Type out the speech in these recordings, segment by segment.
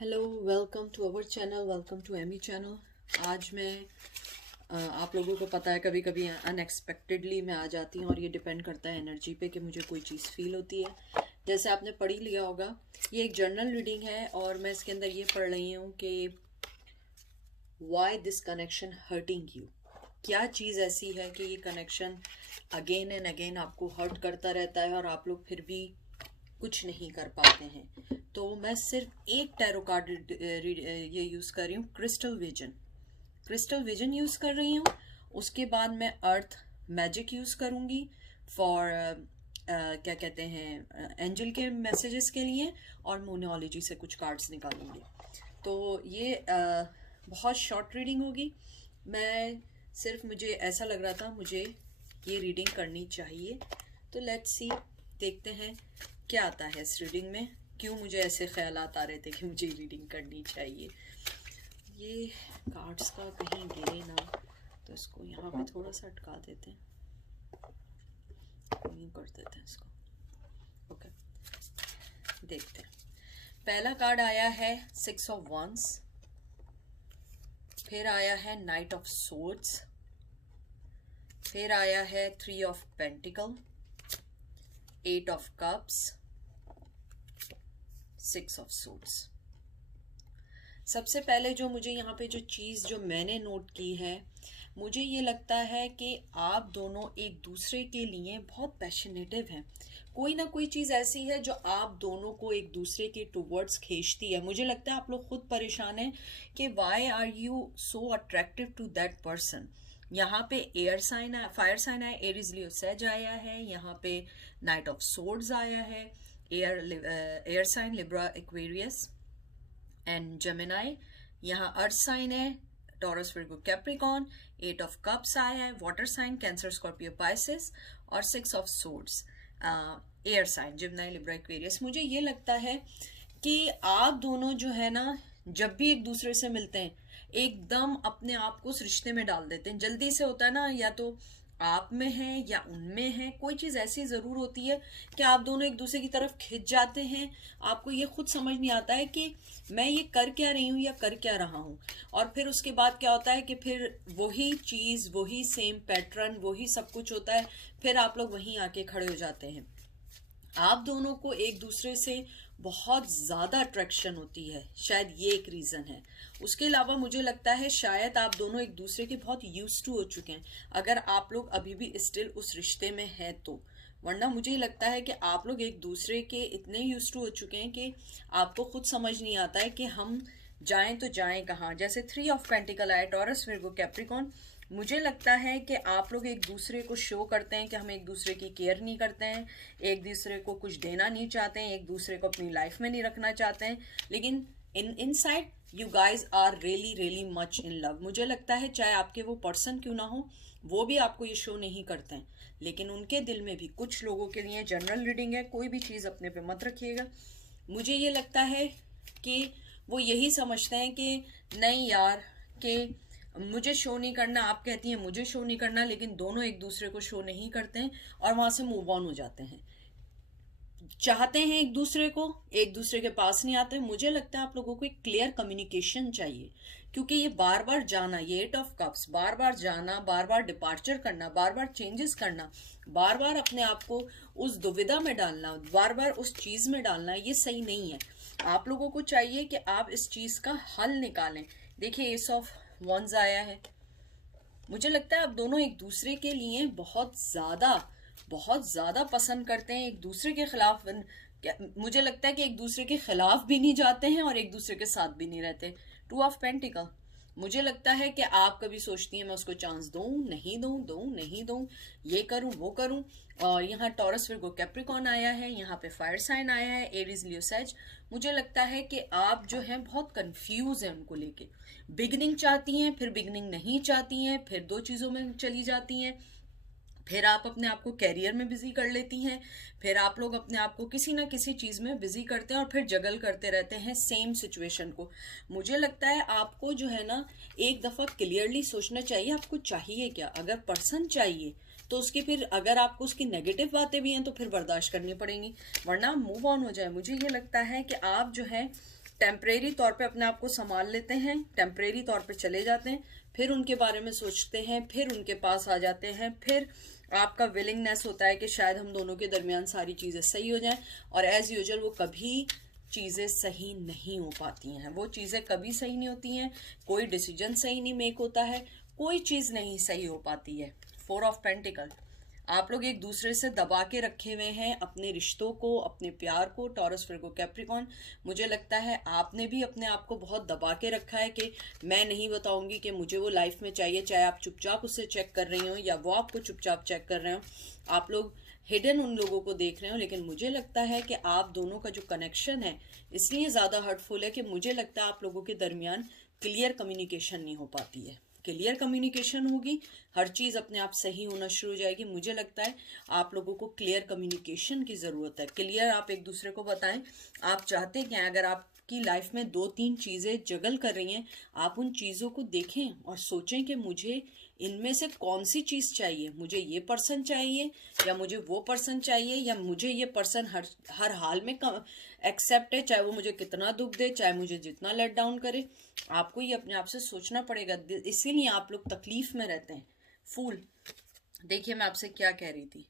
Hello, welcome to our channel, welcome to Amy channel. आज मैं आप लोगों को पता है कभी कभी अनएक्सपेक्टेडली मैं आ जाती हूँ और ये डिपेंड करता है एनर्जी पे कि मुझे कोई चीज़ फील होती है। जैसे आपने पढ़ ही लिया होगा, ये एक जर्नल रीडिंग है और मैं इसके अंदर ये पढ़ रही हूँ कि why this connection hurting you. क्या चीज़ ऐसी है कि ये कनेक्शन अगेन एंड अगेन आपको हर्ट करता रहता है और आप लोग फिर भी कुछ नहीं कर पाते हैं। तो मैं सिर्फ एक टैरो कार्ड ये यूज़ कर रही हूँ, क्रिस्टल विजन यूज़ कर रही हूँ। उसके बाद मैं अर्थ मैजिक यूज़ करूँगी फॉर क्या कहते हैं एंजल के मैसेजेस के लिए, और मोनोलॉजी से कुछ कार्ड्स निकालूंगी। तो ये बहुत शॉर्ट रीडिंग होगी। मैं सिर्फ मुझे ऐसा लग रहा था मुझे ये रीडिंग करनी चाहिए, तो लेट्स सी, देखते हैं क्या आता है इस रीडिंग में। क्यों मुझे ऐसे ख्यालात आ रहे थे कि मुझे रीडिंग करनी चाहिए। ये कार्ड्स का कहीं गिरे ना, तो इसको यहाँ पे थोड़ा सा अटका देते हैं, यूँ कर देते हैं इसको। ओके, देखते हैं। पहला कार्ड आया है 6 ऑफ वंस, फिर आया है नाइट ऑफ सोर्ड्स, फिर आया है 3 of pentacle, 8 of cups, 6 of swords. सबसे पहले जो मुझे यहाँ पे जो चीज़ जो मैंने नोट की है, मुझे ये लगता है कि आप दोनों एक दूसरे के लिए बहुत पैशनेटिव हैं। कोई ना कोई चीज़ ऐसी है जो आप दोनों को एक दूसरे के टुवर्ड्स खींचती है। मुझे लगता है आप लोग खुद परेशान हैं कि why are you so attractive to that person. यहाँ पे एयर साइन आया, फायर साइन आया, एरीज लियो सेज आया है, यहाँ पे नाइट ऑफ सोर्ड्स आया है, air sign Libra Aquarius and Gemini, यहाँ अर्थ साइन है Taurus Virgo Capricorn, 8 of cups आया है water sign Cancer Scorpio Pisces, और 6 of swords air sign Gemini Libra Aquarius. मुझे ये लगता है कि आप दोनों जो है ना, जब भी एक दूसरे से मिलते हैं एकदम अपने आप को उस रिश्ते में डाल देते हैं। जल्दी से होता है ना, या तो आप में है या उनमें है, कोई चीज़ ऐसी ज़रूर होती है कि आप दोनों एक दूसरे की तरफ खिंच जाते हैं। आपको ये खुद समझ नहीं आता है कि मैं ये कर क्या रही हूँ या कर क्या रहा हूँ। और फिर उसके बाद क्या होता है कि फिर वही चीज़, वही सेम पैटर्न, वही सब कुछ होता है, फिर आप लोग वहीं आके खड़े हो जाते हैं। आप दोनों को एक दूसरे से बहुत ज़्यादा अट्रैक्शन होती है, शायद ये एक रीज़न है। उसके अलावा मुझे लगता है शायद आप दोनों एक दूसरे के बहुत यूज्ड टू हो चुके हैं, अगर आप लोग अभी भी स्टिल उस रिश्ते में हैं तो। वरना मुझे लगता है कि आप लोग एक दूसरे के इतने यूज्ड टू हो चुके हैं कि आपको खुद समझ नहीं आता है कि हम जाएं तो जाएं कहाँ। जैसे 3 ऑफ पेंटिकल आए टॉरस विर्गो कैप्रिकॉन, मुझे लगता है कि आप लोग एक दूसरे को शो करते हैं कि हम एक दूसरे की केयर नहीं करते हैं, एक दूसरे को कुछ देना नहीं चाहते हैं, एक दूसरे को अपनी लाइफ में नहीं रखना चाहते हैं, लेकिन inside you guys are really really much in love. मुझे लगता है चाहे आपके वो पर्सन क्यों ना हो, वो भी आपको ये शो नहीं करते हैं, लेकिन उनके दिल में भी कुछ लोगों के लिए, जनरल रीडिंग है, कोई भी चीज़ अपने पे मत रखिएगा, मुझे ये लगता है कि वो यही समझते हैं कि नहीं यार, कि मुझे शो नहीं करना, आप कहती हैं मुझे शो नहीं करना, लेकिन दोनों एक दूसरे को शो नहीं करते हैं और वहां से मूव ऑन हो जाते हैं। चाहते हैं एक दूसरे को, एक दूसरे के पास नहीं आते। मुझे लगता है आप लोगों को एक क्लियर कम्युनिकेशन चाहिए, क्योंकि ये बार बार जाना, ये 8 ऑफ कप्स, बार बार जाना, बार बार डिपार्चर करना, बार बार चेंजेस करना, बार बार अपने आप को उस दुविधा में डालना, बार बार उस चीज में डालना, ये सही नहीं है। आप लोगों को चाहिए कि आप इस चीज का हल निकालें। देखिए एस ऑफ वंस आया है। मुझे लगता है आप दोनों एक दूसरे के लिए बहुत ज्यादा पसंद करते हैं, एक दूसरे के खिलाफ मुझे लगता है कि एक दूसरे के खिलाफ भी नहीं जाते हैं और एक दूसरे के साथ भी नहीं रहते। 2 ऑफ पेंटिकल, मुझे लगता है कि आप कभी सोचती हैं मैं उसको चांस दूं नहीं दूं नहीं दूं, ये करूं वो करूं। और यहाँ टॉरस विर्गो कैप्रिकॉन आया है, यहाँ पे फायर साइन आया है एरीज लियो सेज। मुझे लगता है कि आप जो हैं बहुत कंफ्यूज हैं उनको लेके, बिगनिंग चाहती हैं, फिर बिगनिंग नहीं चाहती हैं, फिर दो चीज़ों में चली जाती हैं, फिर आप अपने आप को कैरियर में बिजी कर लेती हैं, फिर आप लोग अपने आप को किसी ना किसी चीज़ में बिजी करते हैं और फिर जगल करते रहते हैं सेम सिचुएशन को। मुझे लगता है आपको जो है ना, एक दफ़ा क्लियरली सोचना चाहिए आपको चाहिए क्या। अगर पर्सन चाहिए तो उसकी, फिर अगर आपको उसकी नेगेटिव बातें भी हैं तो फिर बर्दाश्त करनी पड़ेंगी, वरना मूव ऑन हो जाए। मुझे ये लगता है कि आप जो है टेम्परेरी तौर पे अपने आप को संभाल लेते हैं, टेम्परेरी तौर पे चले जाते हैं, फिर उनके बारे में सोचते हैं, फिर उनके पास आ जाते हैं, फिर आपका विलिंगनेस होता है कि शायद हम दोनों के दरमियान सारी चीज़ें सही हो जाएं, और एज यूजुअल वो कभी चीज़ें सही नहीं हो पाती हैं, वो चीज़ें कभी सही नहीं होती हैं, कोई डिसीजन सही नहीं मेक होता है, कोई चीज़ नहीं सही हो पाती है। 4 ऑफ पेंटिकल, आप लोग एक दूसरे से दबा के रखे हुए हैं अपने रिश्तों को, अपने प्यार को, टॉरस, वर्गो, कैप्रिकॉर्न। मुझे लगता है आपने भी अपने आप को बहुत दबा के रखा है कि मैं नहीं बताऊंगी कि मुझे वो लाइफ में चाहिए, चाहे आप चुपचाप उससे चेक कर रही हो या वो आपको चुपचाप चेक कर रहे हो, आप लोग हिडन उन लोगों को देख रहे हो। लेकिन मुझे लगता है कि आप दोनों का जो कनेक्शन है इसलिए ज़्यादा हर्टफुल है कि मुझे लगता है आप लोगों के दरमियान क्लियर कम्युनिकेशन नहीं हो पाती है। क्लियर कम्युनिकेशन होगी, हर चीज़ अपने आप सही होना शुरू हो जाएगी। मुझे लगता है आप लोगों को क्लियर कम्युनिकेशन की ज़रूरत है। क्लियर आप एक दूसरे को बताएं आप चाहते क्या हैं। अगर आपकी लाइफ में 2-3 चीज़ें जगल कर रही हैं, आप उन चीज़ों को देखें और सोचें कि मुझे इनमें से कौन सी चीज़ चाहिए, मुझे ये पर्सन चाहिए या मुझे वो पर्सन चाहिए, या मुझे ये पर्सन हर हाल में एक्सेप्ट है, चाहे वो मुझे कितना दुख दे, चाहे मुझे जितना लेट डाउन करे। आपको ये अपने आप से सोचना पड़ेगा, इसीलिए आप लोग तकलीफ में रहते हैं। फूल, देखिए मैं आपसे क्या कह रही थी,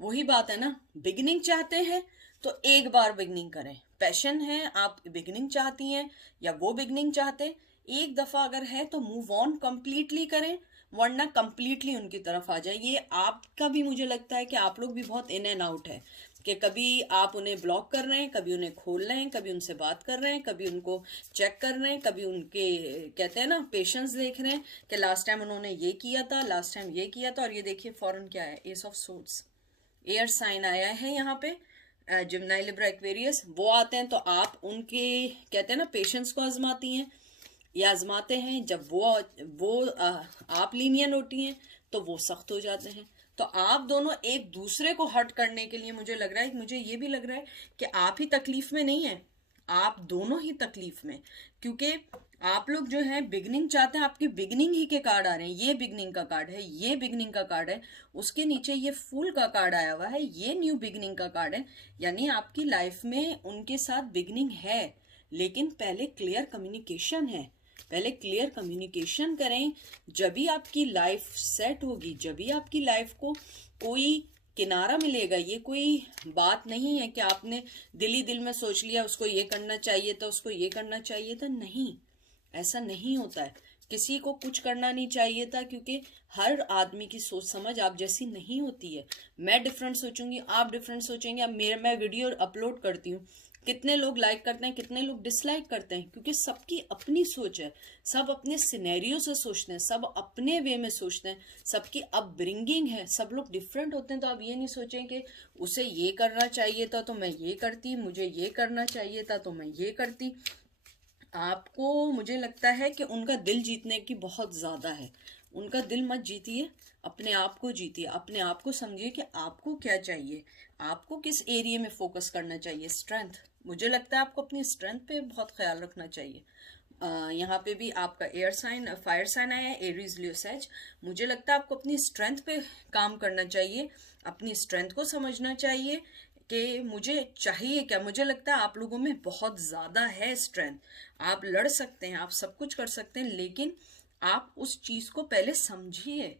वही बात है ना, बिगिनिंग चाहते हैं तो एक बार बिगिनिंग करें। पैशन है, आप बिगिनिंग चाहती हैं या वो बिगिनिंग चाहते, एक दफा अगर है तो मूव ऑन कंप्लीटली करें, वरना कंप्लीटली उनकी तरफ आ जाए। ये आपका भी, मुझे लगता है कि आप लोग भी बहुत इन एंड आउट है कि कभी आप उन्हें ब्लॉक कर रहे हैं, कभी उन्हें खोल रहे हैं, कभी उनसे बात कर रहे हैं, कभी उनको चेक कर रहे हैं, कभी उनके कहते हैं ना पेशेंस देख रहे हैं कि लास्ट टाइम उन्होंने ये किया था, लास्ट टाइम ये किया था। और ये देखिए फॉरन क्या है, ace of swords, air sign आया है यहाँ पे, जिम्नाई, लिब्रा, एक्वेरियस, वो आते हैं तो आप उनके कहते हैं ना पेशेंस को आजमाती हैं या आजमाते हैं। जब वो आप लीनियन होती हैं तो वो सख्त हो जाते हैं। तो आप दोनों एक दूसरे को हर्ट करने के लिए, मुझे लग रहा है, मुझे ये भी लग रहा है कि आप ही तकलीफ में नहीं है, आप दोनों ही तकलीफ में, क्योंकि आप लोग जो है बिगनिंग चाहते हैं, आपके बिगनिंग ही के कार्ड आ रहे हैं। ये बिगनिंग का कार्ड है, ये बिगनिंग का कार्ड है, उसके नीचे ये फूल का कार्ड आया हुआ है, ये न्यू बिगनिंग का कार्ड है। यानी आपकी लाइफ में उनके साथ बिगनिंग है, लेकिन पहले क्लियर कम्युनिकेशन है, पहले क्लियर कम्युनिकेशन करें। जब भी आपकी लाइफ सेट होगी, जब भी आपकी लाइफ को कोई किनारा मिलेगा। ये कोई बात नहीं है कि आपने दिल ही दिल में सोच लिया उसको ये करना चाहिए था, उसको ये करना चाहिए था, नहीं, ऐसा नहीं होता है। किसी को कुछ करना नहीं चाहिए था, क्योंकि हर आदमी की सोच समझ आप जैसी नहीं होती है। मैं डिफरेंट सोचूंगी, आप डिफरेंट सोचेंगे। अब मैं वीडियो अपलोड करती हूँ, कितने लोग लाइक करते हैं, कितने लोग डिसलाइक करते हैं, क्योंकि सबकी अपनी सोच है, सब अपने सिनेरियो से सोचते हैं, सब अपने वे में सोचते हैं, सबकी अपब्रिंगिंग है, सब लोग डिफरेंट होते हैं। तो आप ये नहीं सोचें कि उसे ये करना चाहिए था तो मैं ये करती, मुझे ये करना चाहिए था तो मैं ये करती। आपको, मुझे लगता है कि उनका दिल जीतने की बहुत ज़्यादा है। उनका दिल मत जीतिए, अपने आप को जीतिए, अपने आप को समझिए कि आपको क्या चाहिए, आपको किस एरिया में फोकस करना चाहिए। स्ट्रेंथ, मुझे लगता है आपको अपनी स्ट्रेंथ पे बहुत ख्याल रखना चाहिए। यहाँ पे भी आपका एयर साइन, फायर साइन आया है, एरीज, लियो, सेज। मुझे लगता है आपको अपनी स्ट्रेंथ पे काम करना चाहिए, अपनी स्ट्रेंथ को समझना चाहिए कि मुझे चाहिए क्या। मुझे लगता है आप लोगों में बहुत ज़्यादा है स्ट्रेंथ, आप लड़ सकते हैं, आप सब कुछ कर सकते हैं, लेकिन आप उस चीज़ को पहले समझिए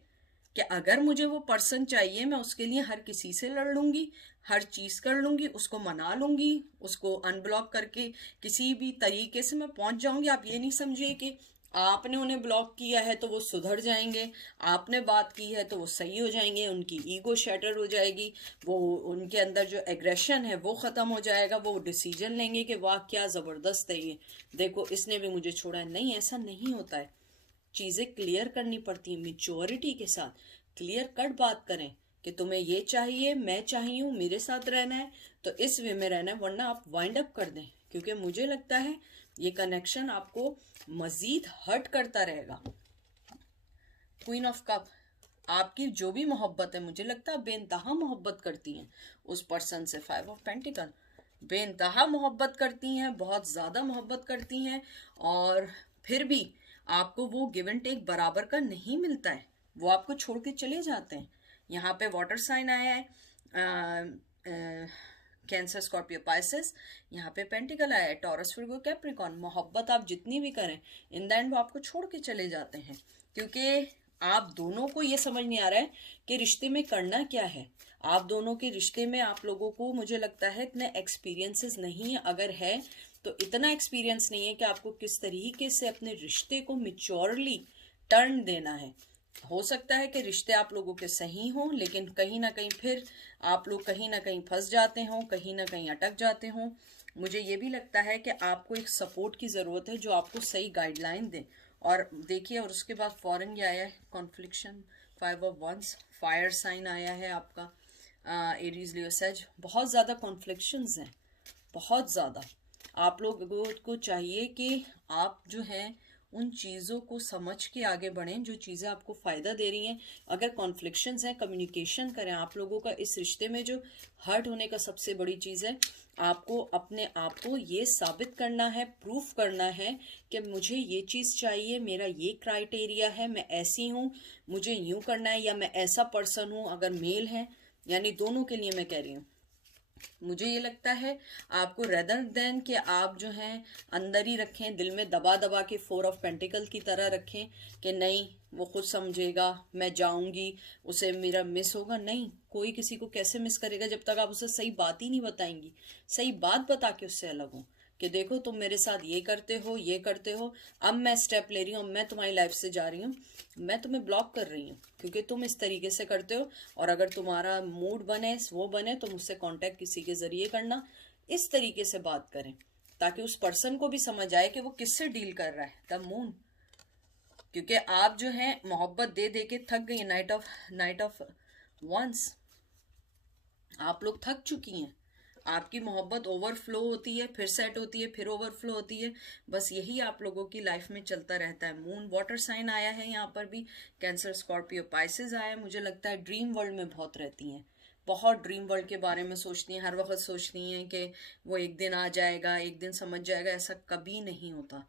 कि अगर मुझे वो पर्सन चाहिए, मैं उसके लिए हर किसी से लड़ लूंगी, हर चीज़ कर लूंगी, उसको मना लूंगी, उसको अनब्लॉक करके किसी भी तरीके से मैं पहुंच जाऊंगी। आप ये नहीं समझिए कि आपने उन्हें ब्लॉक किया है तो वो सुधर जाएंगे, आपने बात की है तो वो सही हो जाएंगे, उनकी ईगो शैटर हो जाएगी, वो उनके अंदर जो एग्रेशन है वो ख़त्म हो जाएगा, वो डिसीजन लेंगे कि वाह क्या ज़बरदस्त है ये, देखो इसने भी मुझे छोड़ा है। नहीं, ऐसा नहीं होता है। चीज़ें क्लियर करनी पड़ती है, मेच्योरिटी के साथ क्लियर कट बात करें कि तुम्हें ये चाहिए, मैं चाहिए हूँ, मेरे साथ रहना है तो इस वे में रहना है, वरना आप वाइंड अप कर दें। क्योंकि मुझे लगता है ये कनेक्शन आपको मजीद हर्ट करता रहेगा। क्वीन ऑफ कप, आपकी जो भी मोहब्बत है, मुझे लगता है बेइंतहा मोहब्बत करती हैं उस पर्सन से। 5 ऑफ पेंटिकल, बेइंतहा मोहब्बत करती हैं, बहुत ज़्यादा मोहब्बत करती हैं, और फिर भी आपको वो गिव एंड टेक बराबर का नहीं मिलता है, वो आपको छोड़ के चले जाते हैं। यहाँ पे वाटर साइन आया है, कैंसर, स्कॉर्पियो, पाइसेस, यहाँ पे पेंटिकल आया है, टॉरस, विर्गो, कैप्रिकॉर्न। मोहब्बत आप जितनी भी करें, इन द एंड वो आपको छोड़ के चले जाते हैं, क्योंकि आप दोनों को ये समझ नहीं आ रहा है कि रिश्ते में करना क्या है। आप दोनों के रिश्ते में आप लोगों को, मुझे लगता है, इतने एक्सपीरियंसेस नहीं है, अगर है तो इतना एक्सपीरियंस नहीं है कि आपको किस तरीके से अपने रिश्ते को मिच्योरली टर्न देना है। हो सकता है कि रिश्ते आप लोगों के सही हों, लेकिन कहीं ना कहीं फिर आप लोग कहीं ना कहीं फंस जाते हों, कहीं ना कहीं अटक जाते हों। मुझे ये भी लगता है कि आपको एक सपोर्ट की ज़रूरत है जो आपको सही गाइडलाइन दे। और देखिए, और उसके बाद फॉरन ये आया है कॉन्फ्लिक्शन, 5 ऑफ वंस, फायर साइन आया है आपका, एरीज, लियो, सेज। बहुत ज़्यादा कॉन्फ्लिक्शंस हैं, बहुत ज़्यादा। आप लोगों को चाहिए कि आप जो है उन चीज़ों को समझ के आगे बढ़ें जो चीज़ें आपको फ़ायदा दे रही हैं। अगर कॉन्फ्लिक्शंस हैं, कम्युनिकेशन करें। आप लोगों का इस रिश्ते में जो हर्ट होने का सबसे बड़ी चीज़ है, आपको अपने आप को ये साबित करना है, प्रूफ करना है कि मुझे ये चीज़ चाहिए, मेरा ये क्राइटेरिया है, मैं ऐसी हूँ, मुझे यूँ करना है, या मैं ऐसा पर्सन हूँ। अगर मेल है, यानी दोनों के लिए मैं कह रही हूँ, मुझे ये लगता है आपको रेदर देन कि आप जो हैं अंदर ही रखें, दिल में दबा दबा के 4 ऑफ पेंटिकल की तरह रखें कि नहीं वो खुद समझेगा, मैं जाऊंगी, उसे मेरा मिस होगा। नहीं, कोई किसी को कैसे मिस करेगा जब तक आप उसे सही बात ही नहीं बताएंगी। सही बात बता के उससे अलग हो कि देखो तुम मेरे साथ ये करते हो, ये करते हो, अब मैं स्टेप ले रही हूँ, मैं तुम्हारी लाइफ से जा रही हूँ, मैं तुम्हें ब्लॉक कर रही हूँ क्योंकि तुम इस तरीके से करते हो। और अगर तुम्हारा मूड बने, वो बने, तो मुझसे कांटेक्ट किसी के जरिए करना। इस तरीके से बात करें ताकि उस पर्सन को भी समझ आए कि वो किससे डील कर रहा है। द मून, क्योंकि आप जो है मोहब्बत दे दे के थक गई। नाइट ऑफ वंस, आप लोग थक चुकी हैं। आपकी मोहब्बत ओवरफ्लो होती है, फिर सेट होती है, फिर ओवरफ्लो होती है। बस यही आप लोगों की लाइफ में चलता रहता है। मून वाटर साइन आया है यहाँ पर भी, कैंसर, स्कॉर्पियो, पाइसेस आया है। मुझे लगता है ड्रीम वर्ल्ड में बहुत रहती हैं, बहुत ड्रीम वर्ल्ड के बारे में सोचती हैं, हर वक्त सोचती हैं कि वो एक दिन आ जाएगा, एक दिन समझ जाएगा। ऐसा कभी नहीं होता,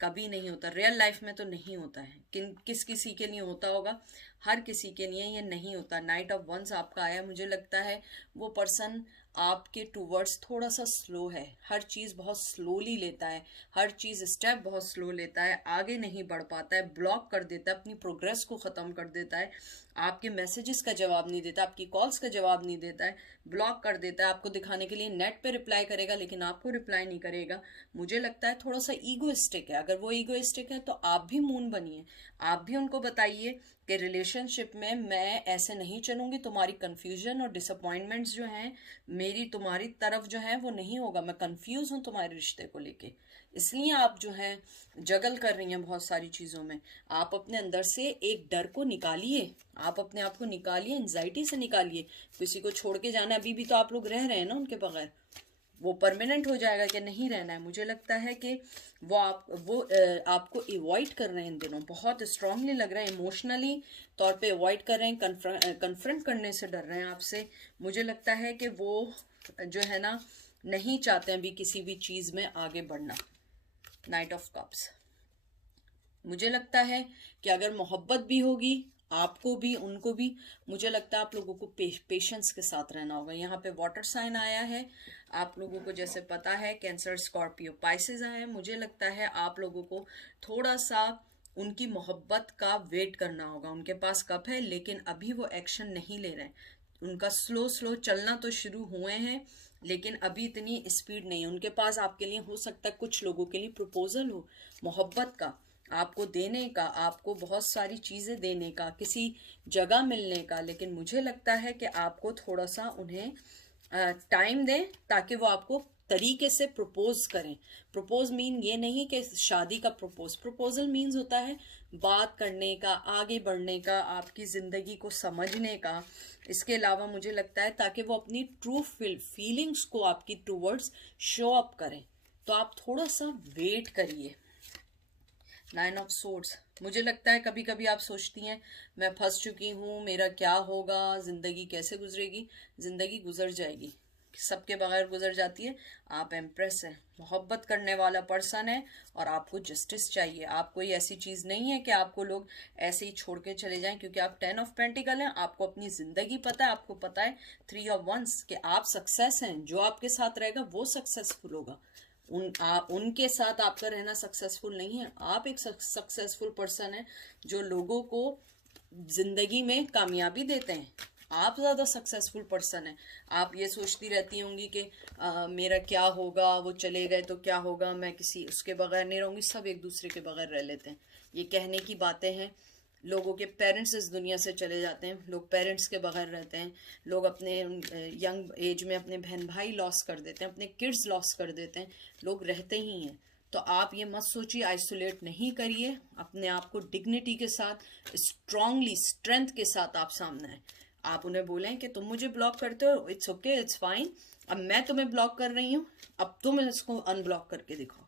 कभी नहीं होता। रियल लाइफ में तो नहीं होता है। किस किसी के लिए होता होगा, हर किसी के लिए ये नहीं होता। नाइट ऑफ वंस आपका आया, मुझे लगता है वो पर्सन आपके टूवर्ड्स थोड़ा सा स्लो है, हर चीज़ बहुत स्लोली लेता है, हर चीज़ स्टेप बहुत स्लो लेता है, आगे नहीं बढ़ पाता है, ब्लॉक कर देता है, अपनी प्रोग्रेस को ख़त्म कर देता है, आपके मैसेजेस का जवाब नहीं देता, आपकी कॉल्स का जवाब नहीं देता है, ब्लॉक कर देता है। आपको दिखाने के लिए नेट पे रिप्लाई करेगा लेकिन आपको रिप्लाई नहीं करेगा। मुझे लगता है थोड़ा सा ईगोइस्टिक है। अगर वो ईगोइस्टिक है तो आप भी मून बनिए, आप भी उनको बताइए कि रिलेशनशिप में मैं ऐसे नहीं चलूंगी, तुम्हारी कंफ्यूजन और डिसअपॉइंटमेंट्स जो हैं मेरी तुम्हारी तरफ जो है वो नहीं होगा, मैं कंफ्यूज हूँ तुम्हारे रिश्ते को लेके, इसलिए आप जो है जगल कर रही हैं बहुत सारी चीज़ों में। आप अपने अंदर से एक डर को निकालिए, आप अपने आप को निकालिए, एंजाइटी से निकालिए। किसी को छोड़ के जाना, अभी भी तो आप लोग रह रहे हैं ना उनके बगैर, वो परमानेंट हो जाएगा कि नहीं रहना है। मुझे लगता है कि वो आपको अवॉइड कर रहे हैं इन दिनों, बहुत स्ट्रांगली लग रहा है, इमोशनली तौर पे अवॉइड कर रहे हैं, कन्फ्रंट करने से डर रहे हैं आपसे। मुझे लगता है कि वो जो है ना नहीं चाहते हैं अभी किसी भी चीज़ में आगे बढ़ना। नाइट ऑफ कप्स, मुझे लगता है कि अगर मोहब्बत भी होगी आपको भी उनको भी, मुझे लगता है आप लोगों को पेशेंस के साथ रहना होगा। यहाँ पे वाटर साइन आया है, आप लोगों को जैसे पता है कैंसर, स्कॉर्पियो, पाइसेस आया है। मुझे लगता है आप लोगों को थोड़ा सा उनकी मोहब्बत का वेट करना होगा। उनके पास कप है लेकिन अभी वो एक्शन नहीं ले रहे हैं। उनका स्लो स्लो चलना तो शुरू हुए हैं लेकिन अभी इतनी स्पीड नहीं है उनके पास। आपके लिए हो सकता है कुछ लोगों के लिए प्रपोजल हो मोहब्बत का, आपको देने का, आपको बहुत सारी चीज़ें देने का, किसी जगह मिलने का। लेकिन मुझे लगता है कि आपको थोड़ा सा उन्हें टाइम दें ताकि वो आपको तरीके से प्रपोज करें। प्रपोज मीन ये नहीं कि शादी का प्रपोजल मीन्स होता है बात करने का, आगे बढ़ने का, आपकी ज़िंदगी को समझने का। इसके अलावा मुझे लगता है ताकि वो अपनी ट्रू फीलिंग्स को आपकी टूवर्ड्स शो अप करें, तो आप थोड़ा सा वेट करिए। 9 ऑफ सोर्ड्स, मुझे लगता है कभी कभी आप सोचती हैं मैं फंस चुकी हूँ, मेरा क्या होगा, ज़िंदगी कैसे गुजरेगी। ज़िंदगी गुजर जाएगी, सबके बगैर गुजर जाती है। आप एम्प्रेस हैं, मोहब्बत करने वाला पर्सन है और आपको जस्टिस चाहिए। आप कोई ऐसी चीज़ नहीं है कि आपको लोग ऐसे ही छोड़ के चले जाएं, क्योंकि आप 10 ऑफ पेंटिकल हैं। आपको अपनी ज़िंदगी पता है, आपको पता है 3 ऑफ वंस कि आप सक्सेस हैं। जो आपके साथ रहेगा वो सक्सेसफुल होगा। उनके साथ आपका रहना सक्सेसफुल नहीं है। आप एक सक्सेसफुल पर्सन है जो लोगों को जिंदगी में कामयाबी देते हैं। आप ज़्यादा सक्सेसफुल पर्सन है। आप ये सोचती रहती होंगी कि मेरा क्या होगा, वो चले गए तो क्या होगा, मैं किसी उसके बगैर नहीं रहूँगी। सब एक दूसरे के बगैर रह लेते हैं। ये कहने की बातें हैं। लोगों के पेरेंट्स इस दुनिया से चले जाते हैं, लोग पेरेंट्स के बगैर रहते हैं, लोग अपने यंग एज में अपने बहन भाई लॉस कर देते हैं, अपने किड्स लॉस कर देते हैं, लोग रहते ही हैं। तो आप ये मत सोचिए, आइसोलेट नहीं करिए अपने आप को, डिग्निटी के साथ स्ट्रांगली स्ट्रेंथ के साथ आप सामने आए। आप उन्हें बोलें कि तुम मुझे ब्लॉक करते हो, इट्स ओके, इट्स फाइन, अब मैं तुम्हें ब्लॉक कर रही हूँ, अब तुम इसको अनब्लॉक करके दिखाओ।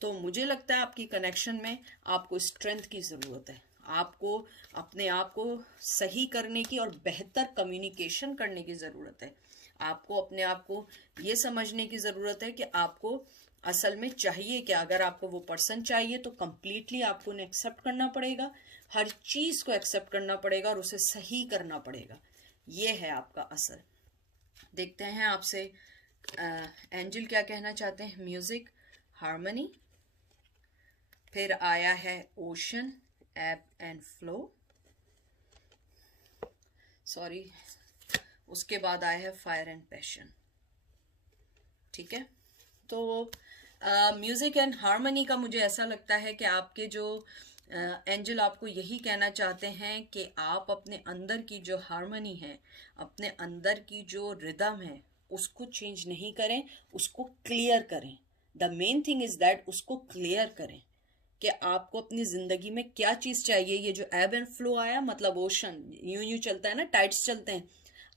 तो मुझे लगता है आपकी कनेक्शन में आपको स्ट्रेंथ की ज़रूरत है। आपको अपने आप को सही करने की और बेहतर कम्युनिकेशन करने की ज़रूरत है। आपको अपने आप को ये समझने की ज़रूरत है कि आपको असल में चाहिए क्या। अगर आपको वो पर्सन चाहिए तो कंप्लीटली आपको उन्हें एक्सेप्ट करना पड़ेगा, हर चीज़ को एक्सेप्ट करना पड़ेगा और उसे सही करना पड़ेगा। ये है आपका असर। देखते हैं आपसे एंजल क्या कहना चाहते हैं। म्यूज़िक, हार्मनी, फिर आया है ओशन, एब एंड फ्लो, सॉरी, उसके बाद आया है फायर एंड पैशन। ठीक है, तो म्यूज़िक एंड हार्मनी का मुझे ऐसा लगता है कि आपके जो एंजल आपको यही कहना चाहते हैं कि आप अपने अंदर की जो हार्मनी है, अपने अंदर की जो रिदम है, उसको चेंज नहीं करें, उसको क्लियर करें। The main thing is that उसको क्लियर करें कि आपको अपनी जिंदगी में क्या चीज चाहिए। ये जो एब एंड फ्लो आया मतलब ओशन यूं यूं चलता है ना, टाइड्स चलते हैं,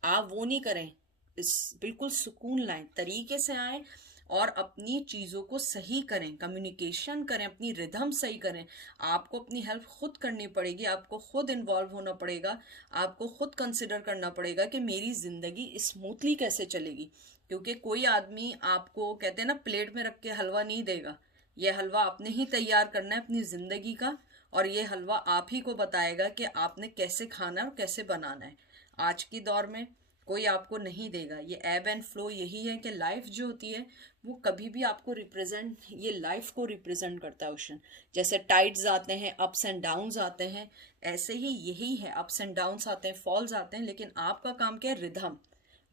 आप वो नहीं करें। बिल्कुल सुकून लाएं, तरीके से आए और अपनी चीज़ों को सही करें, कम्युनिकेशन करें, अपनी रिदम सही करें। आपको अपनी हेल्प खुद करनी पड़ेगी, आपको खुद इन्वॉल्व होना पड़ेगा, आपको खुद कंसिडर करना पड़ेगा कि मेरी ज़िंदगी स्मूथली कैसे चलेगी। क्योंकि कोई आदमी आपको कहते हैं ना प्लेट में रख के हलवा नहीं देगा। ये हलवा आपने ही तैयार करना है अपनी ज़िंदगी का, और ये हलवा आप ही को बताएगा कि आपने कैसे खाना है और कैसे बनाना है। आज की दौर में कोई आपको नहीं देगा। ये एब एंड फ्लो यही है कि लाइफ जो होती है वो कभी भी आपको रिप्रेजेंट, ये लाइफ को रिप्रेजेंट करता है ओशन। जैसे टाइड्स आते हैं, अप्स एंड डाउन्स आते हैं, ऐसे ही यही है, अप्स एंड डाउन्स आते हैं, फॉल्स आते हैं, लेकिन आपका काम क्या है, रिदम,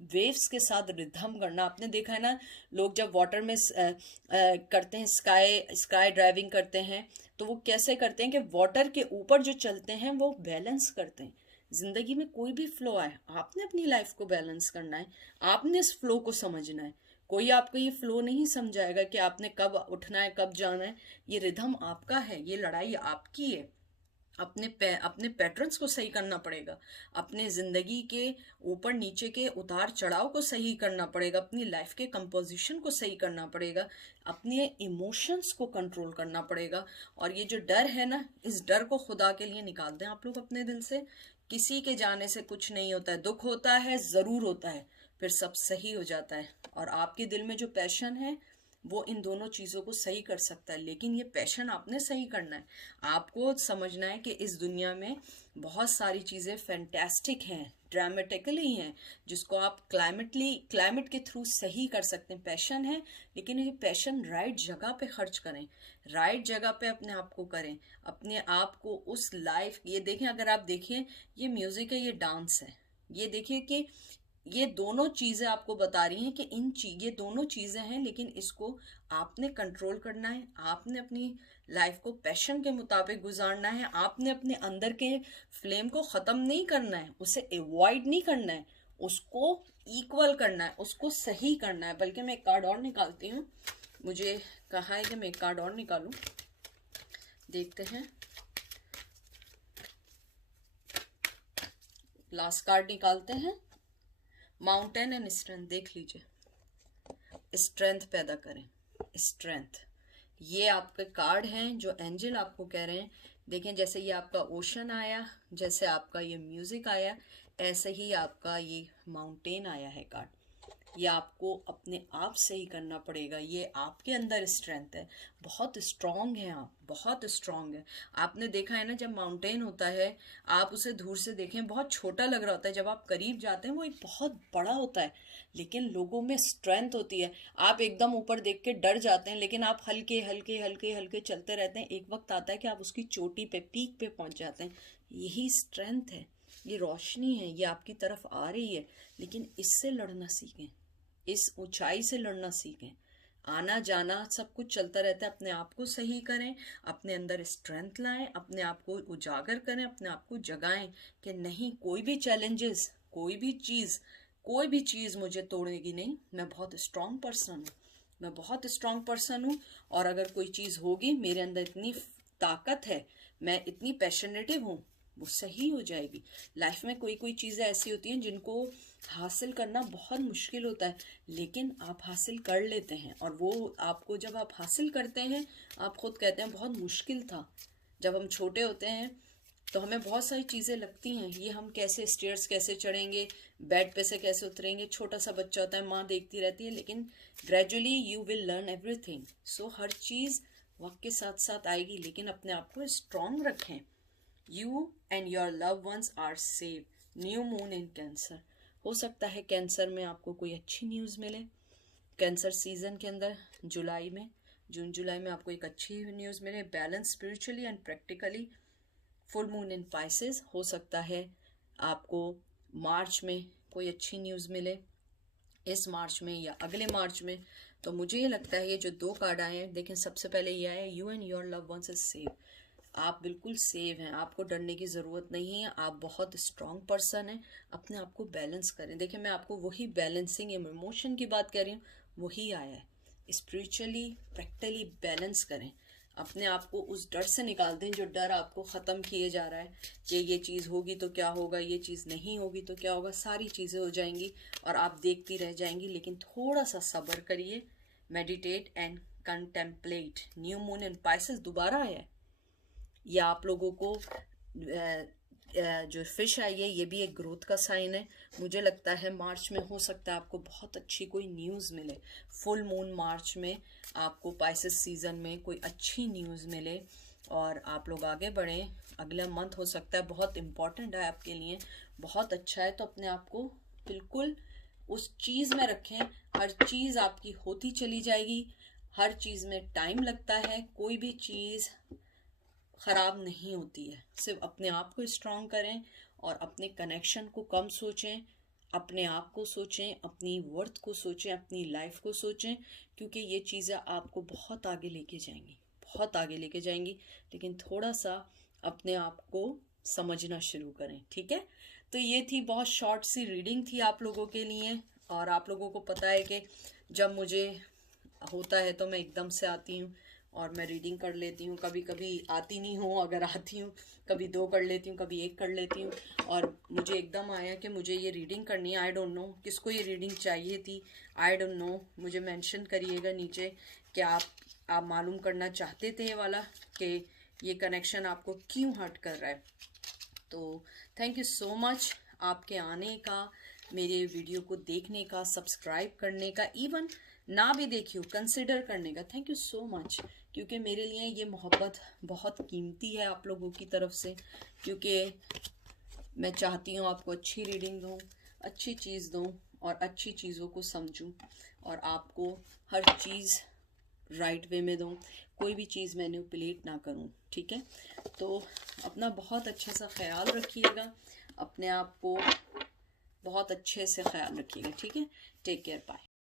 वेव्स के साथ रिदम करना। आपने देखा है ना, लोग जब वाटर में करते हैं, स्काई ड्राइविंग करते हैं, तो वो कैसे करते हैं कि वाटर के ऊपर जो चलते हैं वो बैलेंस करते हैं। जिंदगी में कोई भी फ्लो आए, आपने अपनी लाइफ को बैलेंस करना है, आपने इस फ्लो को समझना है। कोई आपको ये फ्लो नहीं समझाएगा कि आपने कब उठना है, कब जाना है। ये रिदम आपका है, ये लड़ाई आपकी है। अपने पैटर्न्स को सही करना पड़ेगा, अपने ज़िंदगी के ऊपर नीचे के उतार चढ़ाव को सही करना पड़ेगा, अपनी लाइफ के कंपोजिशन को सही करना पड़ेगा, अपने इमोशंस को कंट्रोल करना पड़ेगा। और ये जो डर है ना, इस डर को खुदा के लिए निकाल दें आप लोग अपने दिल से। किसी के जाने से कुछ नहीं होता है, दुख होता है, ज़रूर होता है, फिर सब सही हो जाता है। और आपके दिल में जो पैशन है वो इन दोनों चीज़ों को सही कर सकता है, लेकिन ये पैशन आपने सही करना है। आपको समझना है कि इस दुनिया में बहुत सारी चीज़ें फैंटास्टिक हैं, ड्रामेटिकली हैं, जिसको आप क्लाइमेट के थ्रू सही कर सकते हैं। पैशन है, लेकिन ये पैशन राइट जगह पे खर्च करें, राइट जगह पे अपने आप को करें, अपने आप को उस लाइफ, ये देखें, अगर आप देखिए ये म्यूज़िक है, ये डांस है, ये देखिए कि ये दोनों चीज़ें आपको बता रही हैं कि ये दोनों चीज़ें हैं, लेकिन इसको आपने कंट्रोल करना है। आपने अपनी लाइफ को पैशन के मुताबिक गुजारना है। आपने अपने अंदर के फ्लेम को ख़त्म नहीं करना है, उसे अवॉइड नहीं करना है, उसको इक्वल करना है, उसको सही करना है। बल्कि मैं एक कार्ड और निकालती हूँ, मुझे कहा है कि मैं एक कार्ड और निकालूं, देखते हैं। लास्ट कार्ड निकालते हैं, माउंटेन एंड स्ट्रेंथ। देख लीजिए, स्ट्रेंथ पैदा करें, स्ट्रेंथ। ये आपके कार्ड हैं जो एंजल आपको कह रहे हैं। देखें, जैसे ये आपका ओशन आया, जैसे आपका ये म्यूजिक आया, ऐसे ही आपका ये माउंटेन आया है कार्ड। ये आपको अपने आप से ही करना पड़ेगा। ये आपके अंदर स्ट्रेंथ है, बहुत स्ट्रांग है आप, बहुत स्ट्रांग है। आपने देखा है ना, जब माउंटेन होता है आप उसे दूर से देखें बहुत छोटा लग रहा होता है, जब आप करीब जाते हैं वो एक बहुत बड़ा होता है। लेकिन लोगों में स्ट्रेंथ होती है, आप एकदम ऊपर देख के डर जाते हैं, लेकिन आप हल्के हल्के हल्के हल्के चलते रहते हैं, एक वक्त आता है कि आप उसकी चोटी पे, पीक पे पहुंच जाते हैं। यही स्ट्रेंथ है, ये रोशनी है, ये आपकी तरफ आ रही है। लेकिन इससे लड़ना सीखें, इस ऊंचाई से लड़ना सीखें। आना जाना सब कुछ चलता रहता है, अपने आप को सही करें, अपने अंदर स्ट्रेंथ लाएं, अपने आप को उजागर करें, अपने आप को जगाएं कि नहीं, कोई भी चैलेंजेस, कोई भी चीज़ मुझे तोड़ेगी नहीं। मैं बहुत स्ट्रांग पर्सन हूँ, मैं बहुत स्ट्रांग पर्सन हूँ। और अगर कोई चीज़ होगी, मेरे अंदर इतनी ताकत है, मैं इतनी पैशनेटिव हूँ, वो सही हो जाएगी। लाइफ में कोई कोई चीज़ें ऐसी होती हैं जिनको हासिल करना बहुत मुश्किल होता है, लेकिन आप हासिल कर लेते हैं। और वो आपको जब आप हासिल करते हैं, आप खुद कहते हैं बहुत मुश्किल था। जब हम छोटे होते हैं तो हमें बहुत सारी चीज़ें लगती हैं, ये हम कैसे स्टेयर्स कैसे चढ़ेंगे, बेड पे से कैसे उतरेंगे। छोटा सा बच्चा होता है, माँ देखती रहती है, लेकिन gradually you will learn everything. So हर चीज़ वक्त के साथ साथ आएगी, लेकिन अपने आप को स्ट्रांग रखें। You and your love ones are safe. New moon in Cancer, हो सकता है कैंसर में आपको कोई अच्छी न्यूज़ मिले। कैंसर सीजन के अंदर जुलाई में, जून जुलाई में आपको एक अच्छी न्यूज़ मिले। Balance spiritually and practically. Full moon in Pisces, हो सकता है आपको मार्च में कोई अच्छी न्यूज़ मिले, इस मार्च में या अगले मार्च में। तो मुझे ये लगता है ये जो 2 कार्ड आए हैं, देखें सबसे पहले ये आया है you and your love ones is safe. आप बिल्कुल सेव हैं, आपको डरने की ज़रूरत नहीं है, आप बहुत स्ट्रांग पर्सन हैं। अपने आप को बैलेंस करें। देखिए, मैं आपको वही बैलेंसिंग इमोशन की बात कर रही हूँ, वही आया है। स्पिरिचुअली प्रैक्टिकली बैलेंस करें, अपने आप को उस डर से निकाल दें जो डर आपको ख़त्म किए जा रहा है कि ये चीज़ होगी तो क्या होगा, ये चीज़ नहीं होगी तो क्या होगा। सारी चीज़ें हो जाएंगी और आप देखती रह जाएंगी, लेकिन थोड़ा सा सब्र करिए। Meditate and contemplate. New moon in Pisces दोबारा आया है। या आप लोगों को जो फिश आई है, ये भी एक ग्रोथ का साइन है। मुझे लगता है मार्च में हो सकता है आपको बहुत अच्छी कोई न्यूज़ मिले। फुल मून मार्च में आपको पाइसेस सीजन में कोई अच्छी न्यूज़ मिले और आप लोग आगे बढ़ें। अगला मंथ हो सकता है बहुत इम्पॉर्टेंट है आपके लिए, बहुत अच्छा है। तो अपने आप को बिल्कुल उस चीज़ में रखें। हर चीज़ आपकी होती चली जाएगी, हर चीज़ में टाइम लगता है, कोई भी चीज़ ख़राब नहीं होती है। सिर्फ अपने आप को स्ट्रांग करें और अपने कनेक्शन को कम सोचें, अपने आप को सोचें, अपनी वर्थ को सोचें, अपनी लाइफ को सोचें, क्योंकि ये चीज़ें आपको बहुत आगे लेके जाएंगी, बहुत आगे लेके जाएंगी। लेकिन थोड़ा सा अपने आप को समझना शुरू करें, ठीक है। तो ये थी बहुत शॉर्ट सी रीडिंग थी आप लोगों के लिए। और आप लोगों को पता है कि जब मुझे होता है तो मैं एकदम से आती हूँ और मैं रीडिंग कर लेती हूँ। कभी कभी आती नहीं हूँ, अगर आती हूँ कभी 2 कर लेती हूँ, कभी 1 कर लेती हूँ। और मुझे एकदम आया कि मुझे ये रीडिंग करनी है। आई डोंट नो किसको ये रीडिंग चाहिए थी, आई डोंट नो। मुझे मेंशन करिएगा नीचे कि आप मालूम करना चाहते थे ये वाला, कि ये कनेक्शन आपको क्यों हर्ट कर रहा है। तो थैंक यू सो मच आपके आने का, मेरे वीडियो को देखने का, सब्सक्राइब करने का, इवन ना भी देखियो कंसिडर करने का। थैंक यू सो मच, क्योंकि मेरे लिए ये मोहब्बत बहुत कीमती है आप लोगों की तरफ से। क्योंकि मैं चाहती हूँ आपको अच्छी रीडिंग दूँ, अच्छी चीज़ दूँ और अच्छी चीज़ों को समझूँ और आपको हर चीज़ राइट वे में दूँ, कोई भी चीज़ मैनिपुलेट ना करूँ, ठीक है। तो अपना बहुत अच्छा सा ख्याल रखिएगा, अपने आप को बहुत अच्छे से ख्याल रखिएगा, ठीक है। Take care, bye.